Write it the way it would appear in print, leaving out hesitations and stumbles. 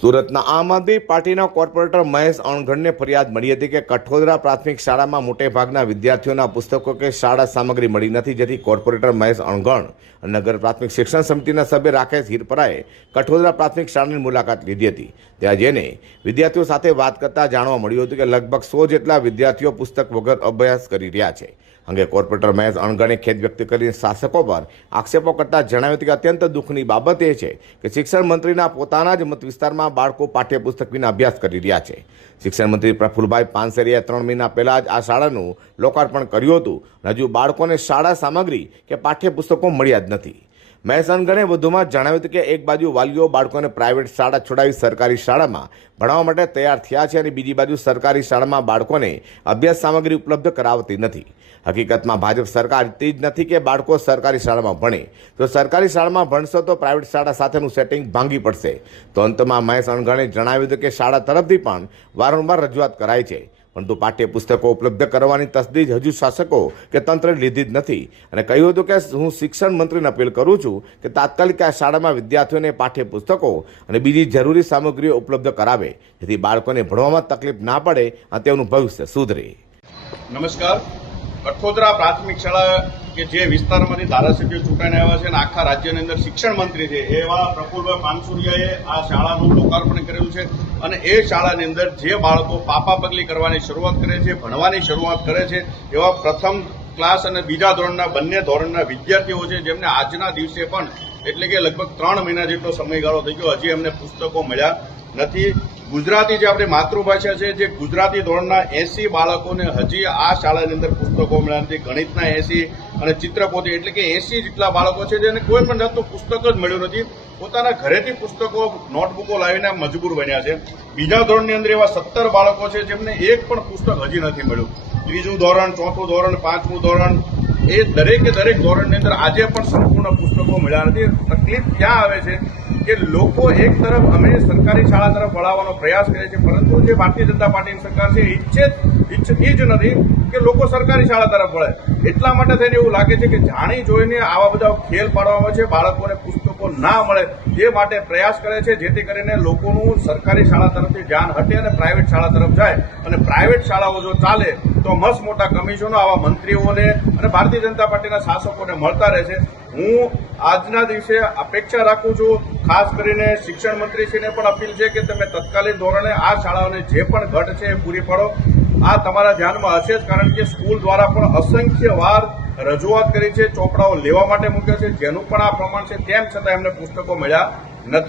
સુરતના આમ આદમી પાર્ટીના કોર્પોરેટર મહેશ અણઘડને ફરિયાદ મળી હતી કે કઠોદરા પ્રાથમિક શાળામાં મોટેભાગના વિદ્યાર્થીઓના પુસ્તકો કે શાળા સામગ્રી મળી નથી, જેથી કોર્પોરેટર મહેશ અણઘડ અને નગર પ્રાથમિક શિક્ષણ સમિતિના સભ્ય રાકેશ હિરપરાએ કઠોદરા પ્રાથમિક શાળાની મુલાકાત લીધી હતી। ત્યાં જઈને વિદ્યાર્થીઓ સાથે વાત કરતા જાણવા મળ્યું હતું કે લગભગ 100 જેટલા વિદ્યાર્થીઓ પુસ્તક વગર અભ્યાસ કરી રહ્યા છે। અંગે કોર્પોરેટર મહેશ અણઘડે ખેદ વ્યક્ત કરીને શાસકો પર આક્ષેપો કરતા જણાવ્યું હતું કે અત્યંત દુઃખની બાબત એ છે કે શિક્ષણ મંત્રીના પોતાના જ મત વિસ્તારમાં બાળકો પાઠ્યપુસ્તક વિના અભ્યાસ કરી રહ્યા છે। શિક્ષણ મંત્રી પ્રફુલભાઈ પાનસેરીએ 3 મહિના પહેલા જ આ શાળાનું લોકાર્પણ કર્યું હતું અને હજુ બાળકોને શાળા સામગ્રી કે પાઠ્યપુસ્તકો મળ્યા જ નથી। મહેશ અણઘડે વધુમાં જણાવ્યું હતું કે એક બાજુ વાલીઓ બાળકોને પ્રાઇવેટ શાળા છોડાવી સરકારી શાળામાં ભણવા માટે તૈયાર થયા છે અને બીજી બાજુ સરકારી શાળામાં બાળકોને અભ્યાસ સામગ્રી ઉપલબ્ધ કરાવતી નથી। હકીકતમાં ભાજપ સરકાર ઇચ્છતી જ નથી કે બાળકો સરકારી શાળામાં ભણે। જો સરકારી શાળામાં ભણશો તો પ્રાઇવેટ શાળા સાથેનું સેટિંગ ભાંગી પડશે। તો અંતમાં મહેશ અણઘડે જણાવ્યું હતું કે શાળા તરફથી પણ વારંવાર રજૂઆત કરાઈ છે, પરંતુ પાઠ્યપુસ્તકો ઉપલબ્ધ કરવાની તસદીજ હજુ શાસકો કે તંત્રે લીધી જ નથી અને કહ્યું હતું કે હું શિક્ષણ મંત્રીને અપીલ કરું છું કે તાત્કાલિક આ શાળામાં વિદ્યાર્થીઓને પાઠ્યપુસ્તકો અને બીજી જરૂરી સામગ્રીઓ ઉપલબ્ધ કરાવે, જેથી બાળકોને ભણવામાં તકલીફ ના પડે અને તેઓનું ભવિષ્ય સુધરે। નમસ્કાર। કઠોદરા પ્રાથમિક શાળા કે જે વિસ્તારમાંથી ધારાસભ્યો ચૂંટાઈને આવ્યા છે અને આખા રાજ્યની અંદર શિક્ષણ મંત્રી છે એવા પ્રફુલભાઈ પાનસુરિયાએ આ શાળાનું લોકાર્પણ કરેલું છે અને એ શાળાની અંદર જે બાળકો પાપા પગલી કરવાની શરૂઆત કરે છે, ભણવાની શરૂઆત કરે છે, એવા પ્રથમ ક્લાસ અને બીજા ધોરણના બંને ધોરણના વિદ્યાર્થીઓ છે જેમને આજના દિવસે પણ એટલે કે લગભગ 3 મહિના જેટલો સમયગાળો થઈ ગયો, હજી એમને પુસ્તકો મળ્યા નથી। ગુજરાતી જે આપણી માતૃભાષા છે, જે ગુજરાતી ધોરણના 80 બાળકોને હજી આ શાળાની અંદર પુસ્તકો મળ્યા નથી। ગણિતના 80 અને ચિત્રપોથી એટલે કે 80 જેટલા બાળકો છે જેને કોઈ પણ જાતનું પુસ્તક જ મળ્યું નથી। પોતાના ઘરેથી પુસ્તકો નોટબુકો લાવીને મજબૂર બન્યા છે। બીજા ધોરણની અંદર એવા 17 બાળકો છે જેમને એક પણ પુસ્તક હજી નથી મળ્યું। ત્રીજું ધોરણ, ચોથું ધોરણ, 5મું ધોરણ, એ દરેકે દરેક ધોરણની અંદર આજે પણ સંપૂર્ણ પુસ્તકો મળ્યા નથી। તકલીફ ક્યાં આવે છે કે લોકો એક તરફ અમે સરકારી શાળા તરફ વળાવવાનો પ્રયાસ કરે છે, પરંતુ જે ભારતીય જનતા પાર્ટીની સરકાર છે ઈચ્છતી જ નથી કે લોકો સરકારી શાળા તરફ વળે। એટલા માટે થઈને એવું લાગે છે કે જાણી જોઈને આવા બધા ખેલ પાડવામાં છે, બાળકોને પુસ્તકો ના મળે એ માટે પ્રયાસ કરે છે, જેથી કરીને લોકોનું સરકારી શાળા તરફથી ધ્યાન હટે અને પ્રાઇવેટ શાળા તરફ જાય। અને પ્રાઇવેટ શાળાઓ જો ચાલે તો મસ્ત મોટા કમિશનો આવા મંત્રીઓને અને ભારતીય જનતા પાર્ટીના શાસકોને મળતા રહે છે। હું આજના દિવસે અપેક્ષા રાખું છું, ખાસ કરીને શિક્ષણ મંત્રીશ્રીને પણ અપીલ છે કે તમે તત્કાલીન ધોરણે આ શાળાઓને જે પણ ઘટ છે એ પૂરી પાડો। આ તમારા ધ્યાનમાં હશે જ, કારણ કે સ્કૂલ દ્વારા પણ અસંખ્ય વાર રજૂઆત કરી છે, ચોપડાઓ લેવા માટે મૂક્યા છે, જેનું પણ આ પ્રમાણ છે, તેમ છતાં એમને પુસ્તકો મળ્યા નથી।